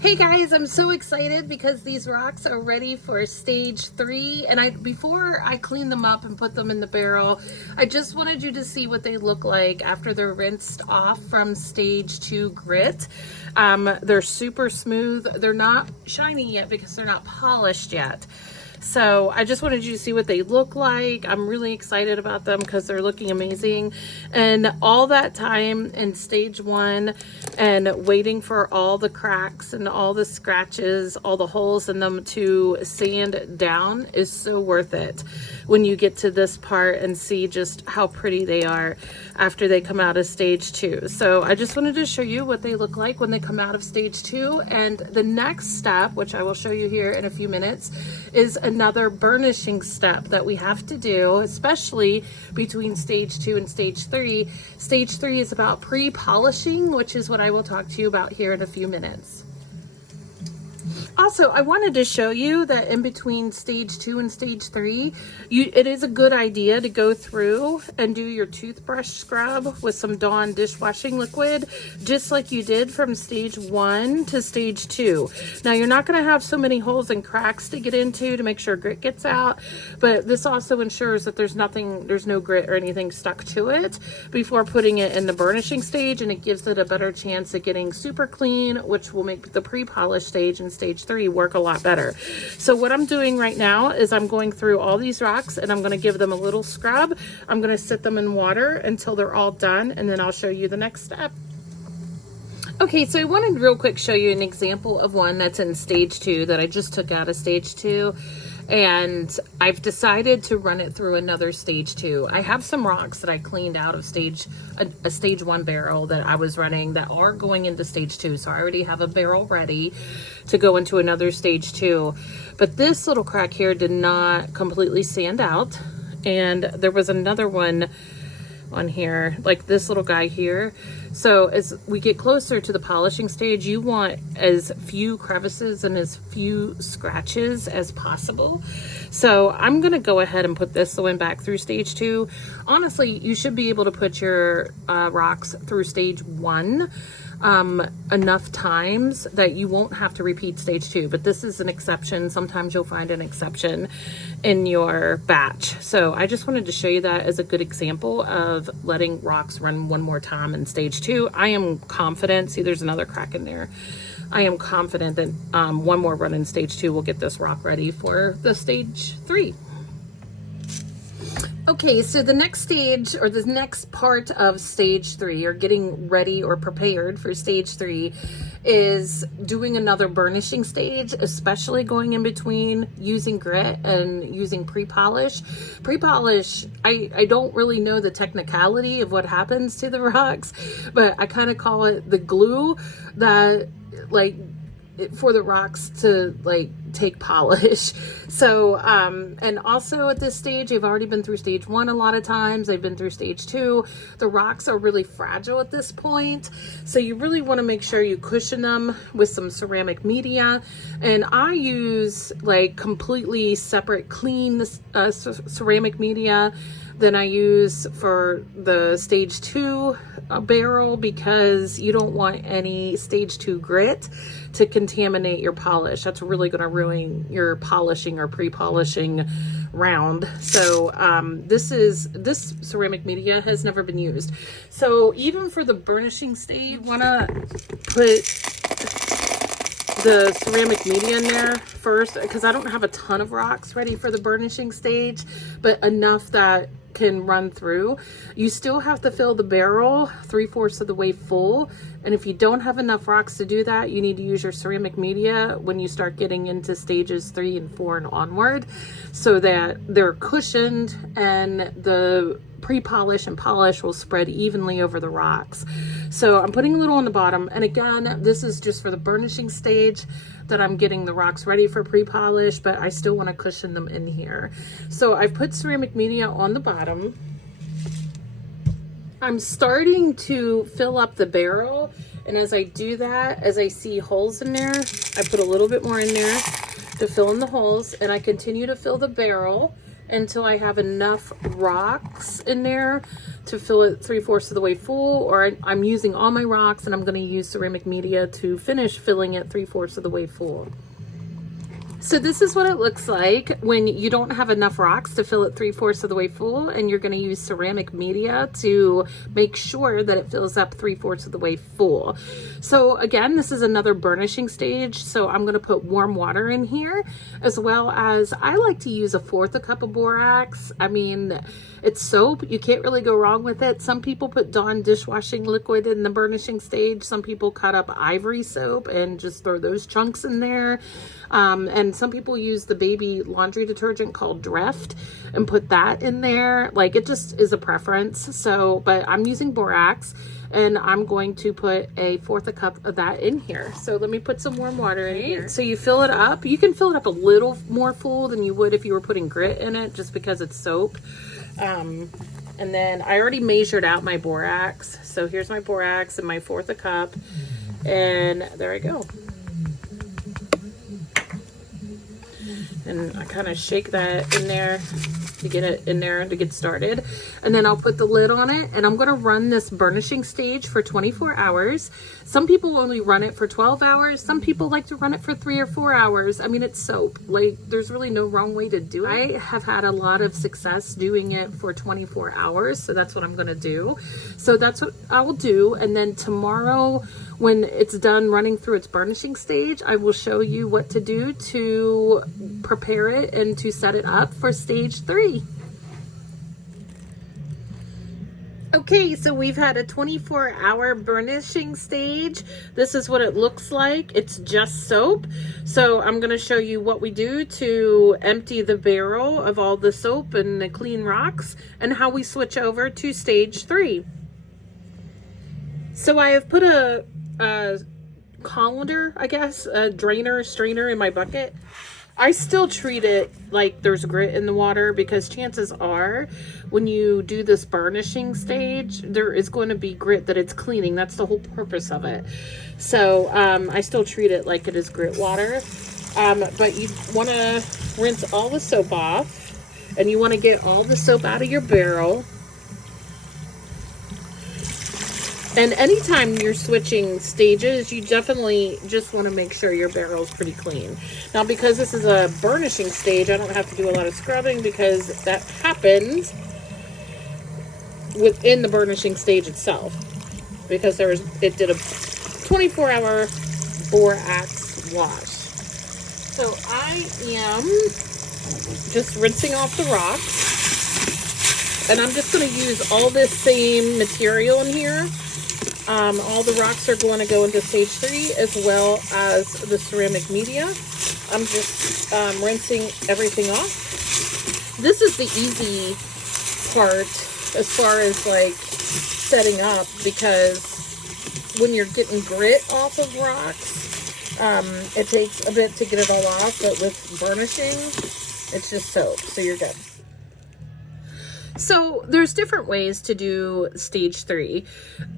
Hey guys, I'm so excited because these rocks are ready for stage 3, and before I clean them up and put them in the barrel, I just wanted you to see what they look like after they're rinsed off from stage 2 grit. They're super smooth. They're not shiny yet because they're not polished yet. So I just wanted you to see what they look like. I'm really excited about them because they're looking amazing. And all that time in stage 1 and waiting for all the cracks and all the scratches, all the holes in them to sand down is so worth it when you get to this part and see just how pretty they are after they come out of stage 2. So I just wanted to show you what they look like when they come out of stage 2. And the next step, which I will show you here in a few minutes, is another burnishing step that we have to do, especially between stage 2 and stage 3. Stage 3 is about pre-polishing, which is what I will talk to you about here in a few minutes. Also, I wanted to show you that in between stage 2 and stage 3, it is a good idea to go through and do your toothbrush scrub with some Dawn dishwashing liquid, just like you did from stage 1 to stage 2. Now, you're not going to have so many holes and cracks to get into to make sure grit gets out, but this also ensures that there's no grit or anything stuck to it before putting it in the burnishing stage, and it gives it a better chance of getting super clean, which will make the pre-polish stage in stage 3 work a lot better. So what I'm doing right now is I'm going through all these rocks and I'm going to give them a little scrub. I'm going to sit them in water until they're all done, and then I'll show you the next step. Okay, so I wanted to real quick show you an example of one that's in stage 2 that I just took out of stage 2. And I've decided to run it through another stage 2. I have some rocks that I cleaned out of a stage 1 barrel that I was running that are going into stage 2. So I already have a barrel ready to go into another stage 2. But this little crack here did not completely sand out. And there was another one on here, like this little guy here. So as we get closer to the polishing stage, you want as few crevices and as few scratches as possible. So I'm gonna go ahead and put this one back through stage 2. Honestly, you should be able to put your rocks through stage 1 enough times that you won't have to repeat stage 2, but this is an exception. Sometimes you'll find an exception in your batch. So I just wanted to show you that as a good example of letting rocks run one more time in stage 2. I am confident, see there's another crack in there. I am confident that one more run in stage 2 will get this rock ready for the stage 3. Okay, so the next stage, or the next part of stage 3, or getting ready or prepared for stage 3, is doing another burnishing stage, especially going in between using grit and using pre-polish. Pre-polish, I don't really know the technicality of what happens to the rocks, but I kind of call it the glue that, like, for the rocks to like take polish. So and also at this stage, they've already been through stage 1 a lot of times. They've been through stage 2. The rocks are really fragile at this point, so you really want to make sure you cushion them with some ceramic media. And I use like completely separate clean ceramic media than I use for the stage 2 barrel, because you don't want any stage 2 grit to contaminate your polish. That's really going to ruin your polishing or pre-polishing round. So this ceramic media has never been used. So even for the burnishing stage, you want to put the ceramic media in there first, because I don't have a ton of rocks ready for the burnishing stage, but enough that can run through. You still have to fill the barrel 3/4 of the way full, and if you don't have enough rocks to do that, you need to use your ceramic media when you start getting into stages 3 and 4 and onward, so that they're cushioned and the pre-polish and polish will spread evenly over the rocks. So I'm putting a little on the bottom, and again, this is just for the burnishing stage that I'm getting the rocks ready for pre-polish, but I still want to cushion them in here. So I've put ceramic media on the bottom. I'm starting to fill up the barrel, and as I do that, as I see holes in there, I put a little bit more in there to fill in the holes, and I continue to fill the barrel until I have enough rocks in there to fill it 3/4 of the way full, or I'm using all my rocks and I'm going to use ceramic media to finish filling it 3/4 of the way full. So this is what it looks like when you don't have enough rocks to fill it 3/4 of the way full, and you're going to use ceramic media to make sure that it fills up 3/4 of the way full. So again, this is another burnishing stage. So I'm going to put warm water in here, as well as I like to use 1/4 cup of borax. I mean, it's soap. You can't really go wrong with it. Some people put Dawn dishwashing liquid in the burnishing stage. Some people cut up ivory soap and just throw those chunks in there. And some people use the baby laundry detergent called Dreft and put that in there. Like, it just is a preference. So, but I'm using borax, and I'm going to put 1/4 cup of that in here. So let me put some warm water in here. So you fill it up. You can fill it up a little more full than you would if you were putting grit in it, just because it's soap. And then I already measured out my borax. So here's my borax and my 1/4 cup. And there I go. And I kind of shake that in there to get it in there to get started. And then I'll put the lid on it, and I'm going to run this burnishing stage for 24 hours. Some people only run it for 12 hours. Some people like to run it for 3 or 4 hours. I mean, it's soap. Like, there's really no wrong way to do it. I have had a lot of success doing it for 24 hours. So that's what I'm going to do. So that's what I'll do. And then tomorrow, when it's done running through its burnishing stage, I will show you what to do to prepare it and to set it up for stage 3. Okay, so we've had a 24-hour burnishing stage. This is what it looks like. It's just soap. So I'm going to show you what we do to empty the barrel of all the soap and the clean rocks, and how we switch over to stage 3. So I have put a colander, I guess, a strainer in my bucket. I still treat it like there's grit in the water, because chances are when you do this burnishing stage, there is going to be grit that it's cleaning. That's the whole purpose of it. So I still treat it like it is grit water. But you want to rinse all the soap off, and you want to get all the soap out of your barrel. And anytime you're switching stages, you definitely just want to make sure your barrel is pretty clean. Now, because this is a burnishing stage, I don't have to do a lot of scrubbing, because that happens within the burnishing stage itself. Because it did a 24-hour borax wash. So I am just rinsing off the rocks. And I'm just going to use all this same material in here. All the rocks are going to go into stage 3, as well as the ceramic media. I'm just rinsing everything off. This is the easy part as far as like setting up, because when you're getting grit off of rocks, it takes a bit to get it all off, but with burnishing, it's just soap, so you're good. So there's different ways to do stage 3.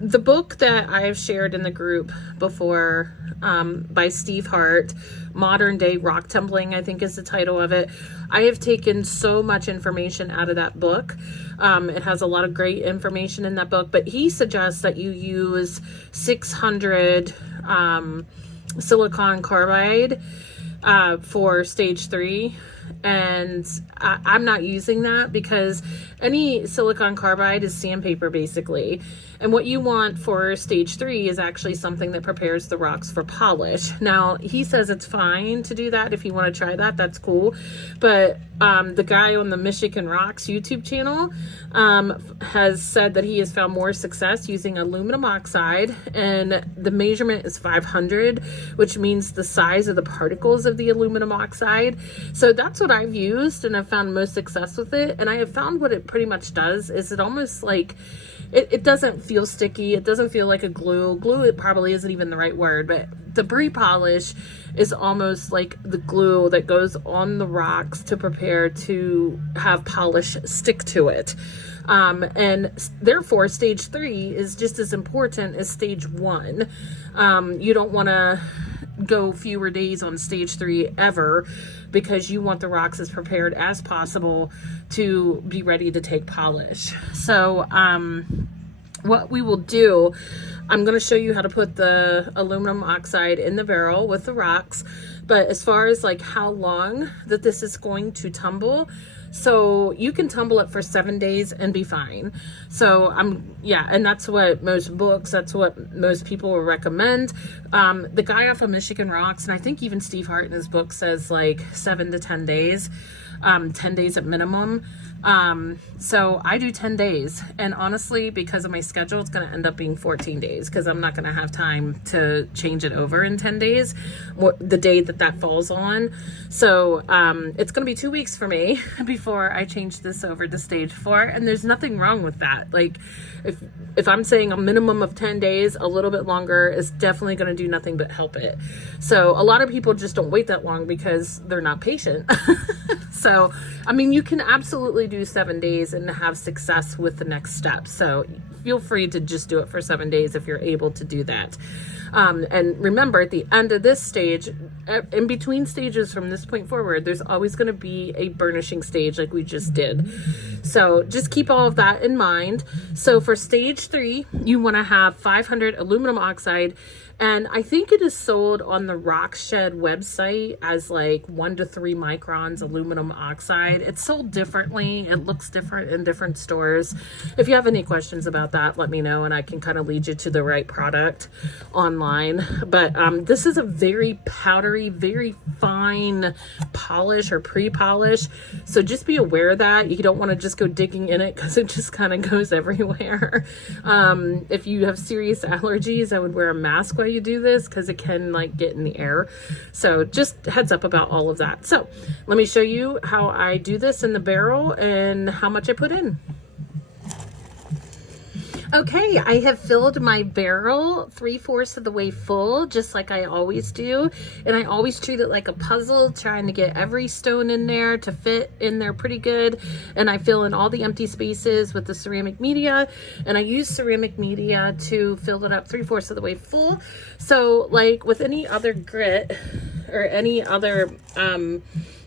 The book that I've shared in the group before, by Steve Hart, Modern Day Rock Tumbling, I think is the title of it. I have taken so much information out of that book. It has a lot of great information in that book, but he suggests that you use 600 silicon carbide for stage 3. And I'm not using that, because any silicon carbide is sandpaper basically. And what you want for stage 3 is actually something that prepares the rocks for polish. Now, he says it's fine to do that. If you want to try that, that's cool. But the guy on the Michigan Rocks YouTube channel has said that he has found more success using aluminum oxide, and the measurement is 500, which means the size of the particles of the aluminum oxide. So that's what I've used, and I've found most success with it. And I have found what it pretty much does is it almost like, it doesn't feel sticky. It doesn't feel like a glue. Glue, it probably isn't even the right word, but the pre-polish is almost like the glue that goes on the rocks to prepare to have polish stick to it. And therefore, stage 3 is just as important as stage 1. You don't want to go fewer days on stage 3 ever, because you want the rocks as prepared as possible to be ready to take polish. So what we will do, I'm going to show you how to put the aluminum oxide in the barrel with the rocks. But as far as like how long that this is going to tumble, so you can tumble it for 7 days and be fine. So yeah, and that's what most books, that's what most people will recommend. The guy off of Michigan Rocks, and I think even Steve Hart in his book says like 7 to 10 days, 10 days at minimum. So I do 10 days, and honestly, because of my schedule, it's going to end up being 14 days, because I'm not going to have time to change it over in 10 days, the day that falls on. So, it's going to be 2 weeks for me before I change this over to stage 4. And there's nothing wrong with that. Like if I'm saying a minimum of 10 days, a little bit longer is definitely going to do nothing but help it. So a lot of people just don't wait that long because they're not patient. So, I mean, you can absolutely do 7 days and have success with the next step. So feel free to just do it for 7 days if you're able to do that. And remember, at the end of this stage, in between stages from this point forward, there's always going to be a burnishing stage like we just did. So just keep all of that in mind. So for stage 3, you want to have 500 aluminum oxide. And I think it is sold on the Rock Shed website as like 1 to 3 microns aluminum oxide. It's sold differently. It looks different in different stores. If you have any questions about that, let me know, and I can kind of lead you to the right product online. But this is a very powdery, very fine polish or pre-polish. So just be aware of that. You don't want to just go digging in it because it just kind of goes everywhere. If you have serious allergies, I would wear a mask while you do this, because it can like get in the air. So just heads up about all of that. So let me show you how I do this in the barrel and how much I put in. Okay, I have filled my barrel 3/4 of the way full, just like I always do. And I always treat it like a puzzle, trying to get every stone in there to fit in there pretty good. And I fill in all the empty spaces with the ceramic media. And I use ceramic media to fill it up 3/4 of the way full. So like with any other grit or any other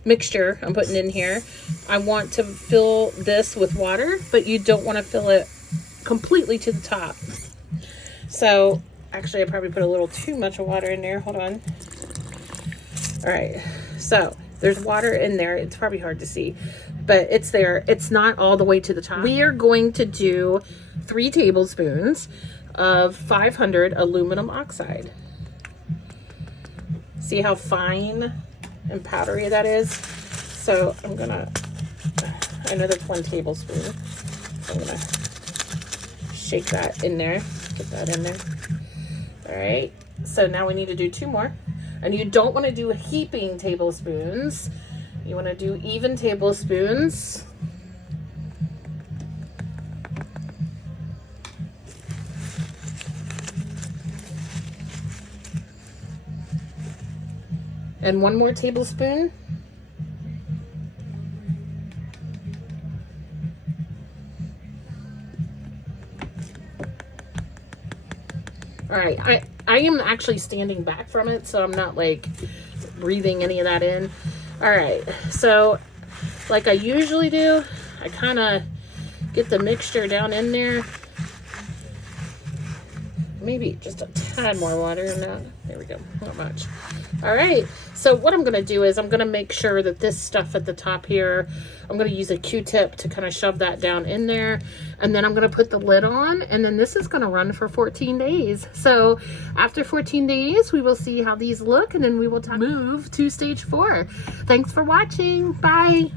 mixture I'm putting in here, I want to fill this with water, but you don't want to fill it completely to the top. So actually I probably put a little too much water in there. Hold on. All right, so there's water in there. It's probably hard to see, but it's there. It's not all the way to the top. We are going to do 3 tablespoons of 500 aluminum oxide. See how fine and powdery that is? So I'm gonna, I know that's 1 tablespoon. So I'm gonna shake that in there, get that in there. All right, so now we need to do 2 more. And you don't want to do heaping tablespoons. You want to do even tablespoons. And 1 more tablespoon. All right, I am actually standing back from it, so I'm not like breathing any of that in. All right, so like I usually do, I kind of get the mixture down in there. Maybe just a tad more water in that. There we go, not much. All right, so what I'm gonna do is I'm gonna make sure that this stuff at the top here, I'm gonna use a Q-tip to kind of shove that down in there, and then I'm gonna put the lid on, and then this is gonna run for 14 days. So after 14 days, we will see how these look, and then we will move to stage 4. Thanks for watching, bye.